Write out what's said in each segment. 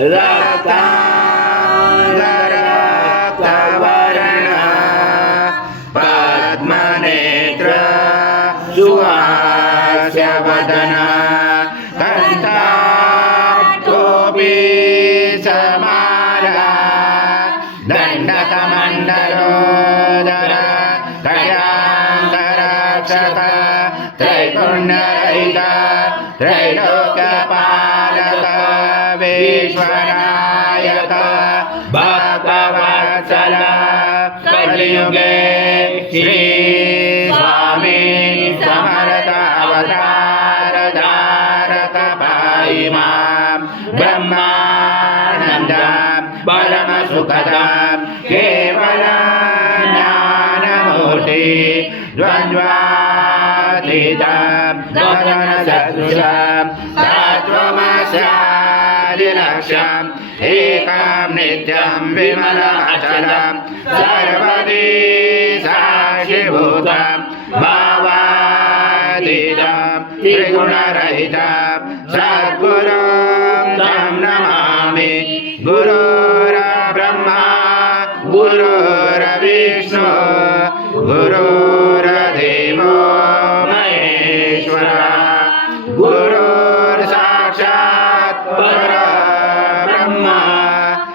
रक्तांगरक्तवर्ण पद्मनेत्र सुहास्य वदन कंठाटोपी समाला दंडकमंडलोदर कयान्तरक्षक त्रैगुण्यरहित त्रैलोक्यपालक विश्वनायक भक्तवत्सल कलियुगे श्री स्वामी समर्थ अवतार धारक पाहि मां ब्रह्मानंद परम सुखदां केवल ज्ञानमूर्ति द्वन्द्वातीतं गगन सदृशं तत्त्वमस्यादिलक्ष्यम् एकं नित्यं विमलाचलं सर्वदी साक्षिभूतं भावातीतं त्रिगुणरहितं सद्गुरुं तं नमामि गुरुर्ब्रह्मा गुरुर्विष्णु गुरुर्देवो महेश्वरः गुरुर्साक्षात् परब्रह्म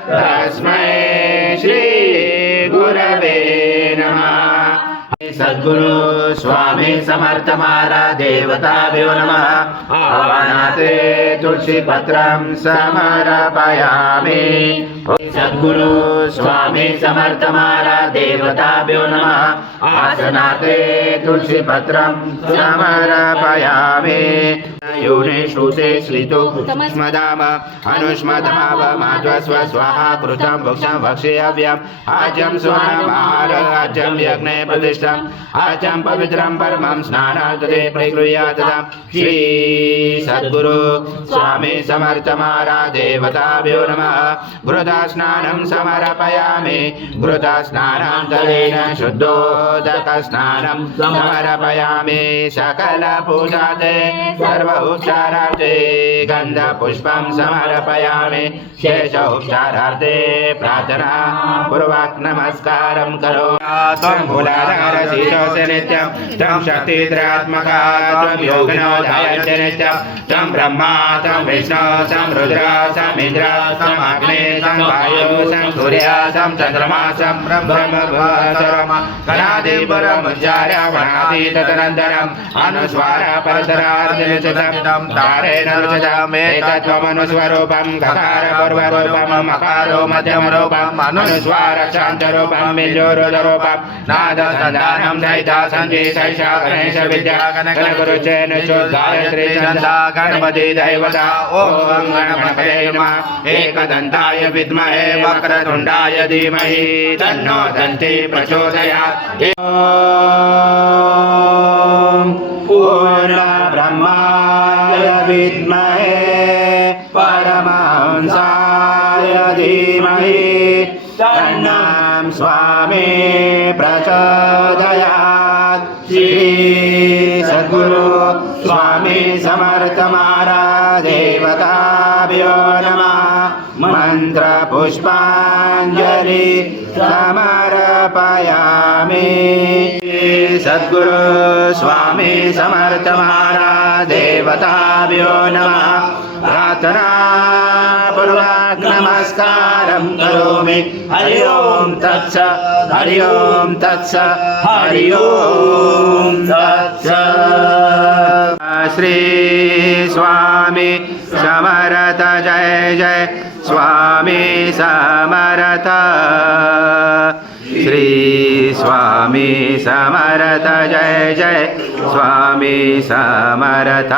तस्मै श्री गुरवे नमः। सद्गुरु स्वामी समर्थ महाराज देवताभ्यो नमः। आवाहनाते तुलसी पत्रं समर्पयामि। सद्गुरु स्वामी समर्थ महाराज देवताभ्यो नमः। आसनाते तुलसी पत्रं समर्पयामि। योने श्रुते श्रितो स्मदाम अनुष्मदाव माध्वस्व स्वाहा कृतं भक्षं भक्षेयव्यम् आजं स्वनमार आजं यज्ञे प्रतिष्ठम् आजं पवित्रं परमं स्नानार्थे प्रगृह्यातम्। श्री सद्गुरु स्वामी समर्थ महाराज देवताभ्यो नमः। घृता स्नानं समर्पयामि। घृता स्नानान्तरेण शुद्धोदक स्नानं समर्पयामि। सकल पूजाते सर्व उपचारार्थे गंध पुष्पं समर्पयामि। शेष उपचारार्थे प्रार्थना पूर्वक नमस्कारं करोमि। त्वं मूलाधारशीर्षोऽसि नित्यं त्वं शक्तित्रयात्मका त्वं योगिनोऽध्यायश्च नित्यं त्वं ब्रह्मा त्वं विष्णु त्वं रुद्र त्वं इन्द्र त्वं अग्नि त्वं वायुः त्वं सूर्यः त्वं चन्द्रमा त्वं ब्रह्म कणादि परमुच्चार्य वणादि तदनन्तरम् अनुस्वार परतरार्धनिश्चितं तारेण रुचितम् एतत्त्वमनुस्वरूपं गकार पूर्वरूपं मकारो मध्यमरूपम् अनुस्वार शान्तरूपं बिन्दुरुदरूपं नाद सन्धानं दयिता सन्धि शैषा गणेश विद्या गणगुरुचेन गायत्री छन्दा गणपति दैवता ॐ गणपतये नमः। एकदन्ताय विद्महे वक्रतुण्डाय धीमहि तन्नो दन्ति प्रचोदयात्। पूर्ण ब्रह्माय विद्महे परमहंसाय धीमहि तन्नः स्वामी प्रचोदयात्। श्री सद्गुरु स्वामी समर्थ महाराज देवताभ्यो नमः। मंत्र पुष्पांजलि समर्पयामि। सद्गुरु स्वामी समर्थ महाराज देवताभ्यो नमः। प्रार्थना पूर्वक नमस्कारं करोमि। हरि ओम तत्सत् हरि ओम तत्सत् हरि ओम तत्सत्। श्री स्वामी समर्थ जय जय स्वामी समर्थ। श्री स्वामी समर्थ जय जय स्वामी समर्थ।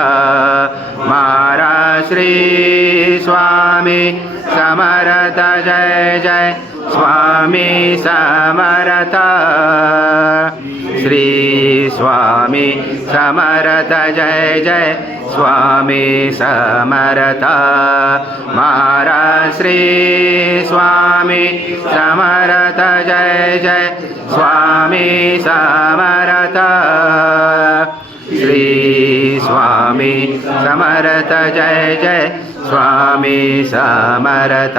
महाराज श्री स्वामी समर्थ जय जय स्वामी समर्थ। श्री स्वामी समर्थ जय जय स्वामी समर्थ। महाराज श्री स्वामी समर्थ जय जय स्वामी समर्थ। श्री स्वामी समर्थ जय जय स्वामी समर्थ